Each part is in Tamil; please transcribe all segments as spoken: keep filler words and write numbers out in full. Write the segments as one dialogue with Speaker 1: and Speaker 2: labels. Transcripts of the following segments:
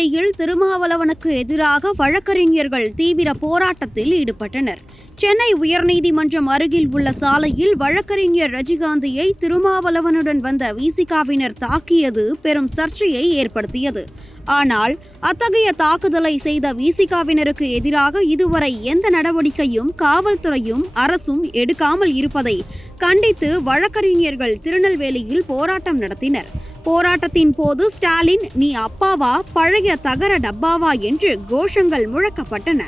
Speaker 1: திருநெல்வேலியில் திருமாவளவனுக்கு எதிராக வழக்கறிஞர்கள் தீவிர போராட்டத்தில் ஈடுபட்டனர். சென்னை உயர்நீதிமன்றம் அருகில் உள்ள சாலையில் வழக்கறிஞர் ரஜிகாந்தியை திருமாவளவனுடன் வந்த விசிகாவினர் தாக்கியது பெரும் சர்ச்சையை ஏற்படுத்தியது. ஆனால் அத்தகைய தாக்குதலை செய்த விசிகாவினருக்கு எதிராக இதுவரை எந்த நடவடிக்கையும் காவல்துறையும் அரசும் எடுக்காமல் இருப்பதை கண்டித்து வழக்கறிஞர்கள் திருநெல்வேலியில் போராட்டம் நடத்தினர். போராட்டத்தின் போது ஸ்டாலின் நீ அப்பாவா பழைய தகர டப்பாவா என்று கோஷங்கள் முழக்கப்பட்டன.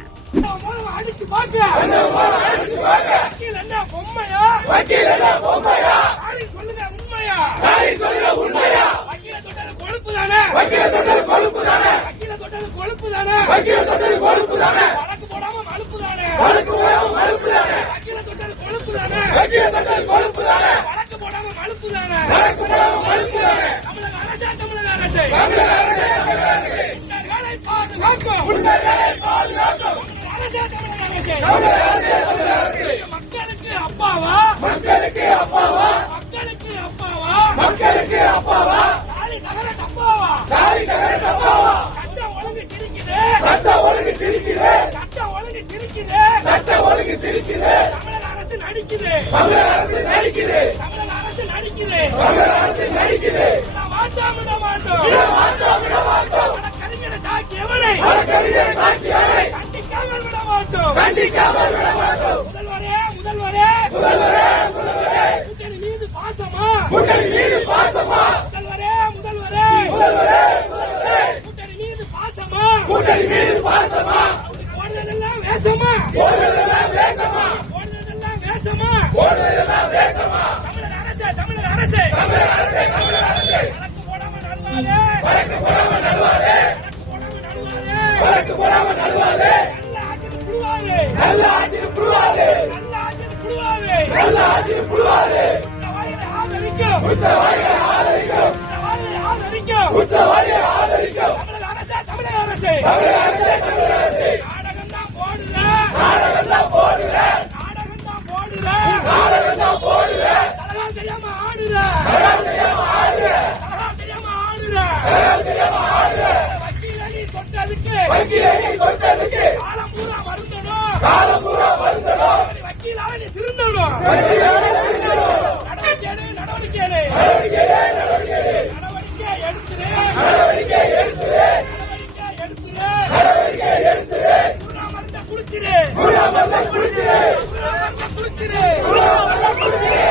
Speaker 2: மக்களுக்கு அப்பாவா மக்களுக்கு அப்பாவா மக்களுக்கு அப்பாவா மக்களுக்கு அப்பாவா சாரி நகர டப்பாவா சாரி நகர டப்பாவா சட்ட ஒழுங்கு சிரிக்குது சட்ட ஒழுங்கு சிரிக்குது சட்ட ஒழுங்கு சிரிக்குது சட்ட ஒழுங்கு சிரிக்குது தமிழக அரசு நடிக்குது தமிழக அரசு நடிக்குது தமிழக அரசு நடிக்குது தமிழக அரசு நடிக்குது மாட்டோம் விட மாட்டோம் விட மாட்டோம் விட மாட்டோம் கரிஞரை தாக்கியவனை கரிஞரை தாக்கியவனை கண்டிக்காமல் விட மாட்டோம் கண்டிக்காமல் விட மாட்டோம். முதல்வரே முதல்வரே முதல்வரே முதல்வரே கூட்டணி மீது பாசமா கூட்டணி மீது பாசமா முதல்வரே முதல்வரே முதல்வரே முதல்வரே கூட்டணி மீது பாசமா கூட்டணி மீது பாசமா ஓடுறதெல்லாம் வேஷமா ஓடுறதெல்லாம் வேஷமா ஓடுறதெல்லாம் வேஷமா ஓடுறதெல்லாம் வேஷமா தமிழக அரசே தமிழக அரசே தமிழக அரசே தமிழக அரசே வழக்கு போடாம நடுவாரே வழக்கு போடாம நடுவாரே நல்ல ஆட்சியில் புழுவாதே நல்ல ஆட்சியில் புழுவாதே நல்ல ஆட்சியில் புழுவாதே ஆதரிக்கும் குற்றவாளிகளை ஆதரிக்கும் ஆதரிக்கும் குற்றவாளிகளை ஆதரிக்கும் தமிழக அரசே தமிழக அரசே தமிழக அரசே தமிழக அரசே நாடகம் தான் போடுற நாடகம் தான் போடுற நாடகம் தான் போடுற நாடகம் தான் போடுற தலகால் தெரியாம ஆடுற தலகால் தெரியாம ஆடுற தலகால் தெரியாம ஆடுற தலகால் தெரியாம ஆடுற வக்கீலி தொட்டதுக்கு வக்கீலி தொட்டதுக்கு காலம் பூரா வருந்தணும் காலம் பூரா வருந்தணும் வக்கீலாக நீ திருந்தணும் நடவடிக்கை நடவடிக்கை நடவடிக்கை நடவடிக்கை எடுத்துரு நடவடிக்கை எடுத்துரு நடவடிக்கை எடுத்துரு நடவடிக்கை எடுத்துரு குருநாமத்தை குடிச்சிரு குருநாமத்தை குடிச்சிரு குருநாமத்தை குடிச்சிரு குருநாமத்தை குடிச்சிரு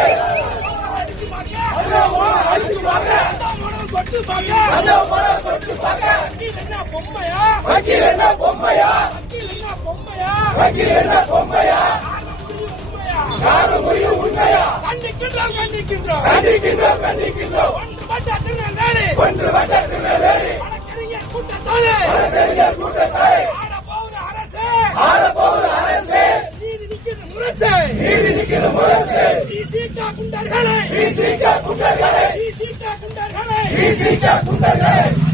Speaker 2: அடிச்சு பாக்க கொட்டு பாக்க அந்த மன கொட்டு பாக்க வக்கீல் என்ன பொம்மையா வக்கீல் என்ன பொம்மையா வக்கீல் என்ன பொம்மையா வக்கீல் என்ன பொம்மையா காரணம் புரியும் உண்மையா கண்டிக்கின்றோம் கண்டிக்கின்றோம் கண்டிக்கின்றோம் கண்டிக்கின்றோம் ஒன்று பட்ட திருநெல்வேலி ஒன்று பட்ட திருநெல்வேலி வழக்கறிஞர் கூட்டத்தாலே வழக்கறிஞர் கூட்டத்தாலே ஆட போகிற அரசே ஆட போகிற அரசே நீதி நிற்கிற முரசே நீதி நிற்கிற முரசே நீசிக்கா குண்டர்களே நீசிக்கா குண்டர்களே நீசிக்கா குண்டர்களே நீசிக்கா குண்டர்களே